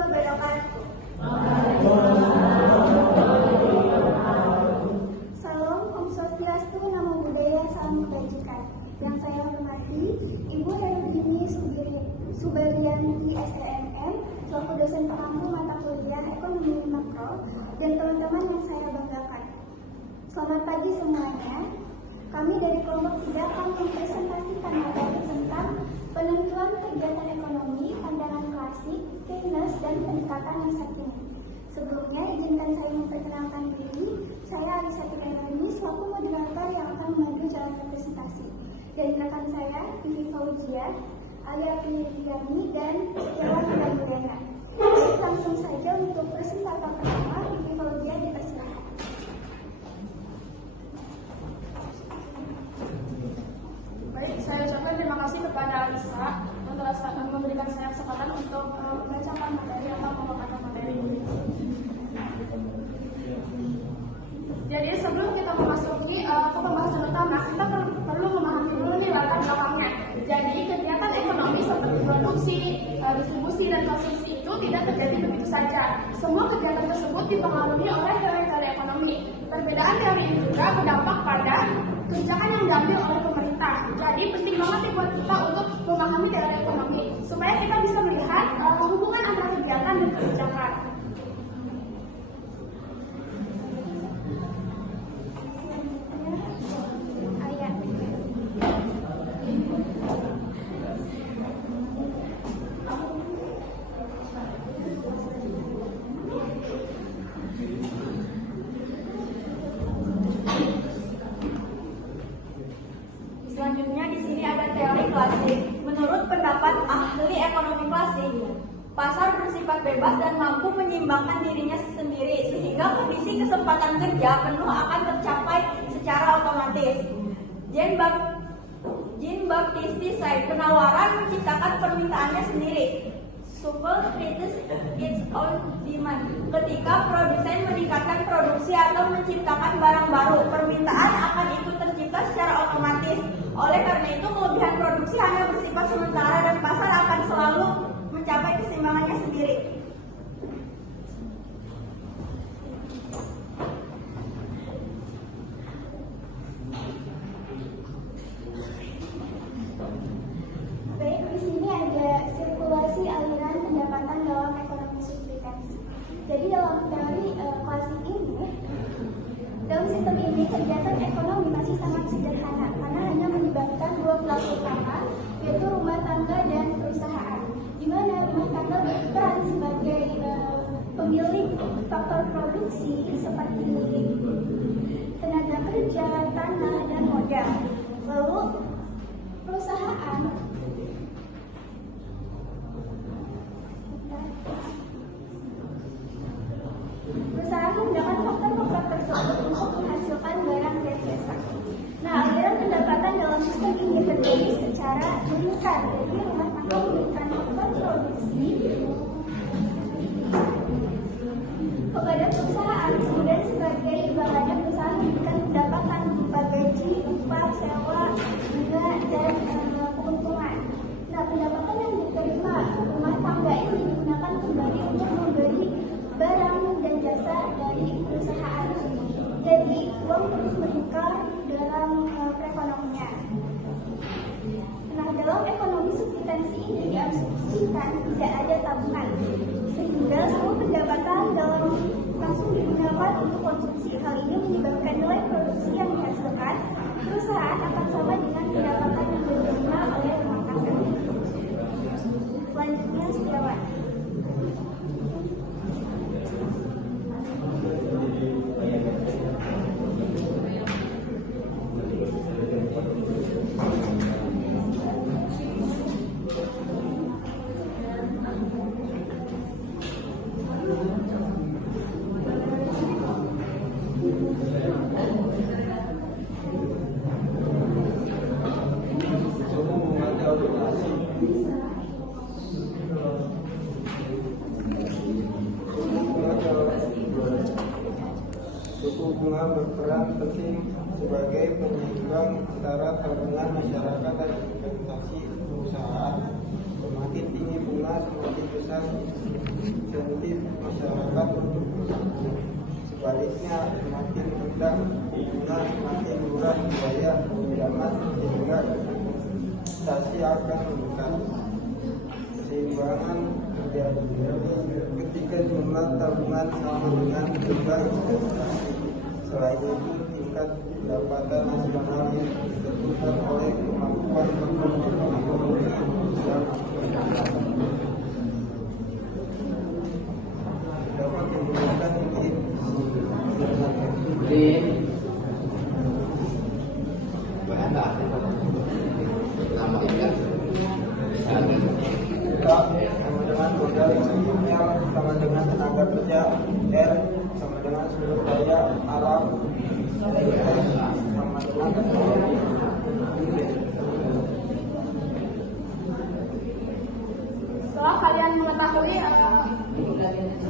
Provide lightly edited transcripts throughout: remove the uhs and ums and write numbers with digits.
wabarakatuh. Salam, Om Swastiastu, Namo Buddhaya, Salam Kebajikan. Yang saya hormati Ibu Herudini Subarianti SLMM, selaku dosen pengampu mata kuliah Ekonomi Makro, dan teman-teman yang saya banggakan. Selamat pagi semuanya. Kami dari kelompok 3 akan mempresentasikan materi tentang penentuan kegiatan ekonomi, pandangan klasik, Keynes, dan pendekatan yang saat ini. Sebelumnya, izinkan saya memperkenalkan diri. Saya Alisa Tiganani, selaku moderator yang akan memandu jalan presentasi. Dan rekan saya, Vivi Fauzia, Alia Piliani, dan Setiawan Bandurena. Baik, langsung saja untuk presentator pertama, Vivi Fauzia, dipersilakan. Baik, saya ucapkan terima kasih kepada Alisa yang telah memberikan saya kesempatan untuk membacakan materi atau memaparkan materi ini. Jadi sebelum kita memasuki ke pembahasan utama, kita perlu memahami dulu nih latar belakangnya. Jadi kegiatan ekonomi seperti produksi, distribusi, dan konsumsi itu tidak terjadi begitu saja. Semua kegiatan tersebut dipengaruhi oleh teori-teori ekonomi. Perbedaan teori ini juga berdampak pada kebijakan yang diambil oleh pemerintah. Jadi penting banget nih buat kita untuk memahami teori ekonomi supaya kita bisa melihat hubungan antara kegiatan dan kebijakan. Selanjutnya di sini ada teori klasik. Menurut pendapat ahli ekonomi klasik, pasar bersifat bebas dan mampu menyimbangkan dirinya sendiri sehingga kondisi kesempatan kerja penuh akan tercapai secara otomatis. Jean-Baptiste Say, penawaran menciptakan permintaannya sendiri. Supply creates its own demand. Ketika produsen meningkatkan produksi atau menciptakan barang baru, permintaan akan ikut tercipta secara otomatis. Oleh karena itu, kelebihan produksi hanya bersifat sementara dan pasar akan selalu mencapai keseimbangannya sendiri. Baik, di sini ada sirkulasi aliran pendapatan dalam ekonomi substitusi. Jadi dalam teori klasik ini, dalam sistem ini kegiatan ekonomi masih sangat sederhana karena hanya melibatkan dua pelaku utama, yaitu rumah tangga dan perusahaan. Di mana rumah tangga berperan sebagai pemilik faktor produksi seperti tenaga kerja, tanah, dan modal. Lalu perusahaan menggunakan faktor-faktor tersebut untuk menghasilkan barang dan jasa. Nah, aliran pendapatan dalam sistem ini terjadi secara lingkar. Jadi rumah tangga memberikan faktor produksi kepada perusahaan, kemudian sebagai imbalannya perusahaan memberikan pendapatan berupa gaji, upah, sewa, bunga, dan keuntungan. Nah, pendapatan yang diterima rumah tangga ini digunakan kembali untuk membeli barang dan jasa dari perusahaan. Jadi uang terus meningkat dalam perekonomian. Nah, dalam ekonomi substitusi ini diasumsikan tidak ada tabungan, sehingga semua pendapatan langsung digunakan untuk konsumsi. Hal ini menyebabkan nilai produksi yang dihasilkan perusahaan akan sama dengan pendapatan yang diterima oleh rumah tangga. Selanjutnya, Setiawan. Suku bunga berperan penting sebagai penyeimbang antara tabungan masyarakat dan investasi perusahaan. Semakin tinggi bunga, semakin besar sebaliknya semakin rendah bunga semakin murah biaya pinjaman sehingga investasi akan meningkat. Keseimbangan terjadi ketika jumlah tabungan sama dengan jumlah investasi. Selain itu, tingkat pendapatan nasional yang ditentukan oleh kemampuan ekonomi yang dapat menggunakan sama dengan modal yang sama dengan tenaga kerja, R sama dengan sumber daya alam, sama dengan teknologi. Setelah kalian mengetahui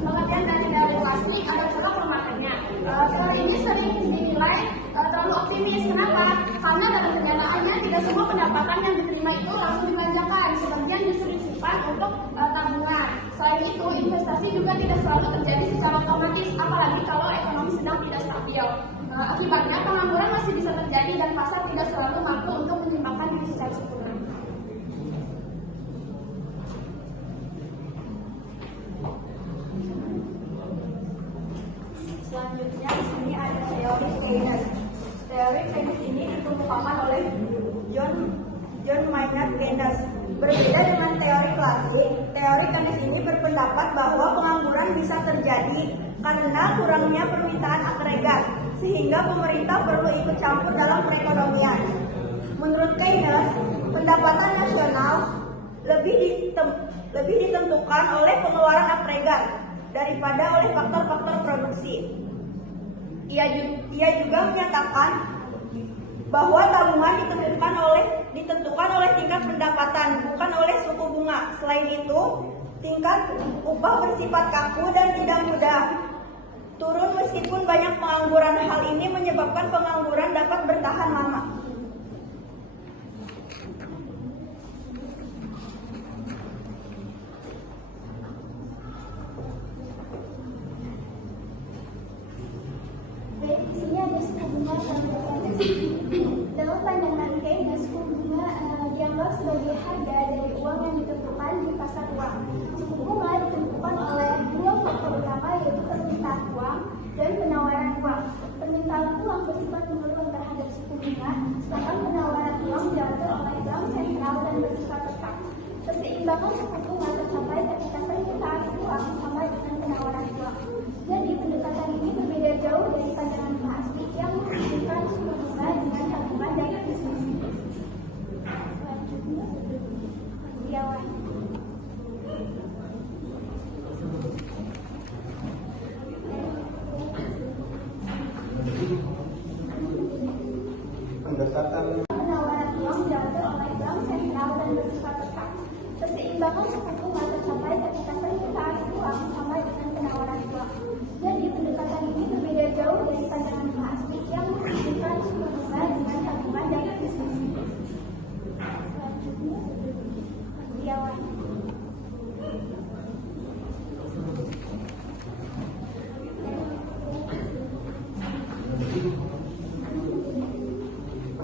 pengertian dari relasi, ada pula permakannya. Teori ini sering dinilai terlalu optimis. Kenapa? Karena dalam kenyataannya tidak semua pendapatan yang diterima itu langsung dibelanjakan. Sebagian justru disimpan untuk tabungan. Selain itu, investasi juga tidak selalu terjadi secara otomatis, apalagi kalau ekonomi sedang tidak stabil. Akibatnya pengangguran masih bisa terjadi dan pasar tidak selalu mampu untuk menyeimbangkan diri secara sempurna. Selanjutnya di sini ada teori Keynes. Teori Keynes ini dikemukakan oleh John Maynard Keynes. Berbeda dengan teori klasik, teori Keynes ini berpendapat bahwa pengangguran bisa terjadi karena kurangnya permintaan agregat, sehingga pemerintah perlu ikut campur dalam perekonomian. Menurut Keynes, pendapatan nasional lebih ditentukan oleh pengeluaran agregat daripada oleh faktor-faktor produksi. Ia juga menyatakan bahwa tabungan ditentukan oleh tingkat pendapatan, bukan oleh suku bunga. Selain itu, tingkat upah bersifat kaku dan tidak mudah turun meskipun banyak pengangguran. Hal ini menyebabkan pengangguran dapat bertahan lama. Di sini ada suku bunga dan konteks. Dalam pandangan Keynes, suku bunga dianggap sebagai harga dari uang yang ditentukan di pasar uang. Suku bunga ditentukan oleh dua faktor utama, yaitu permintaan uang dan penawaran uang. Permintaan uang bersifat menurun terhadap suku bunga, sedangkan penawaran uang diatur oleh bank sentral dan bersifat tetap. Keseimbangan suku bunga tercapai ketika permintaan uang sama dengan penawaran uang. Jadi pendekatan ini berbeda jauh dari pandangan plastik yang menghubungkan suku bunga dengan tabungan dan investasi. Selanjutnya, Setiawan. Pendekatan Penawaran uang diatur oleh bank sentral dan bersifat tetap. Keseimbangan suku bunga tercapai ketika permintaan uang sama dengan penawaran uang. Jadi pendekatan ini berbeda jauh dari pandangan plastik yang menghubungkan suku bunga dengan tabungan dan investasi. Selanjutnya, Setiawan.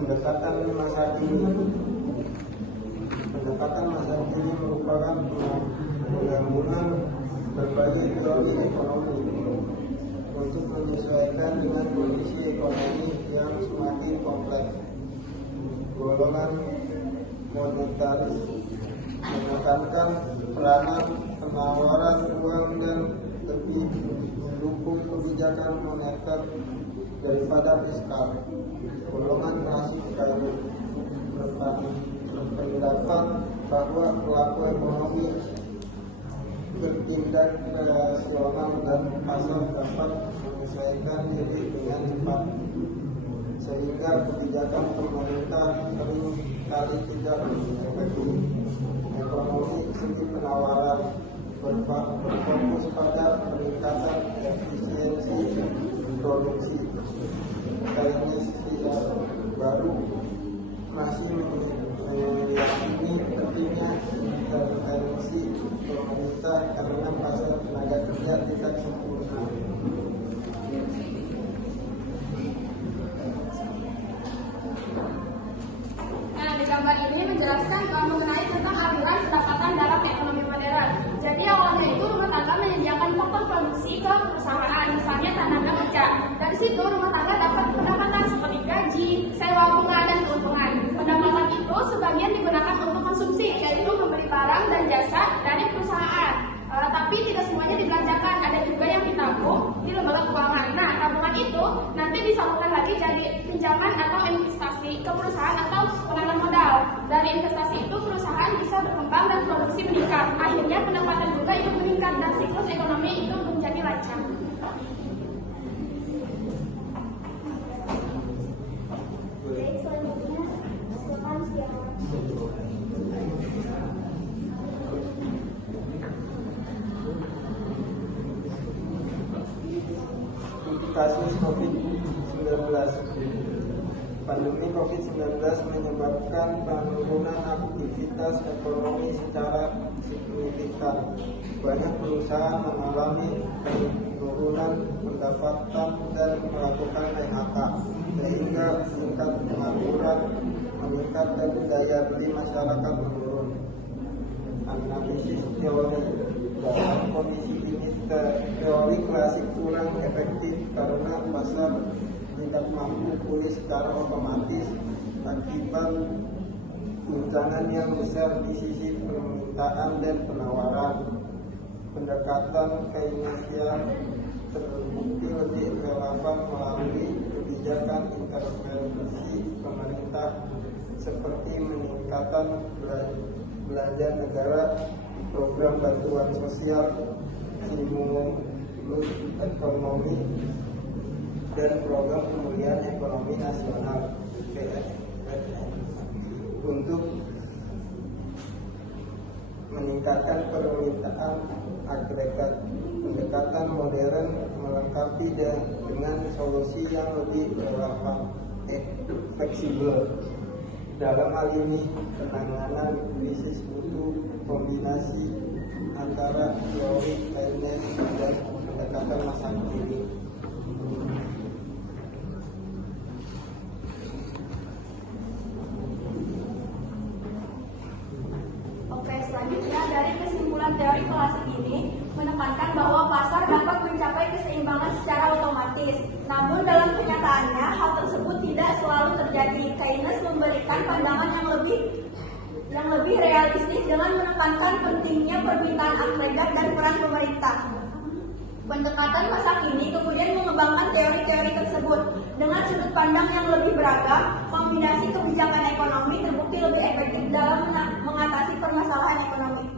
pendekatan masa kini. Pendekatan masa kini merupakan penggabungan berbagai teori ekonomi untuk menyesuaikan dengan kondisi ekonomi yang semakin kompleks. Golongan monetaris menekankan peranan penawaran uang dan lebih mendukung kebijakan moneter daripada fiskal. Golongan klasik kayu berpendapat bahwa pelaku ekonomi bertindak rasional dan pasar dapat menyesuaikan diri dengan cepat, sehingga kebijakan pemerintah sering kali tidak efektif. Ekonomi segi penawaran berfokus pada peningkatan efisiensi produksi. Keynes baru masih meyakini pentingnya intervensi pemerintah karena pasar tenaga kerja tidak sempurna. situ rumah tangga dapat pendapatan seperti gaji, sewa bunga, dan keuntungan. Pendapatan itu sebagian digunakan untuk konsumsi, yaitu membeli barang dan jasa dari perusahaan. Tapi tidak semuanya dibelanjakan, ada juga yang ditabung di lembaga keuangan. Nah, tabungan itu nanti disalurkan lagi jadi pinjaman atau investasi ke perusahaan atau penanam modal. Dari investasi itu perusahaan bisa berkembang dan produksi meningkat. Akhirnya pendapatan juga ikut meningkat dan siklus ekonomi itu menjadi lancar. Baik, selanjutnya silakan Setiawan. Kasus COVID-19. Pandemi COVID-19 menyebabkan penurunan aktivitas ekonomi secara signifikan. Banyak perusahaan mengalami penurunan pendapatan dan melakukan PHK, sehingga tingkat pengangguran meningkat dan daya beli masyarakat menurun. Analisis teori. Dalam kondisi ini teori klasik kurang efektif karena pasar tidak mampu pulih secara otomatis akibat guncangan yang besar di sisi permintaan dan penawaran. Pendekatan Keynesian terbukti lebih relevan melalui kebijakan intervensi pemerintah seperti meningkatkan belanja negara, program bantuan sosial, stimulus ekonomi, dan program pemulihan ekonomi nasional (PSBN) untuk meningkatkan permintaan agregat. Pendekatan modern melengkapi dengan solusi yang lebih relevan, fleksibel. Dalam hal ini, penanganan krisis butuh kombinasi antara teori Keynes dan pendekatan masa kini. Oke, selanjutnya dari kesimpulan teori klasik ini menekankan bahwa pasar dapat mencapai keseimbangan secara otomatis. Namun dalam kenyataannya hal tersebut tidak selalu terjadi. Keynes memberikan pandangan yang lebih realistis dengan menekankan pentingnya permintaan agregat dan peran pemerintah. Pendekatan masa kini kemudian mengembangkan teori-teori tersebut dengan sudut pandang yang lebih beragam. Kombinasi kebijakan ekonomi terbukti lebih efektif dalam mengatasi permasalahan ekonomi.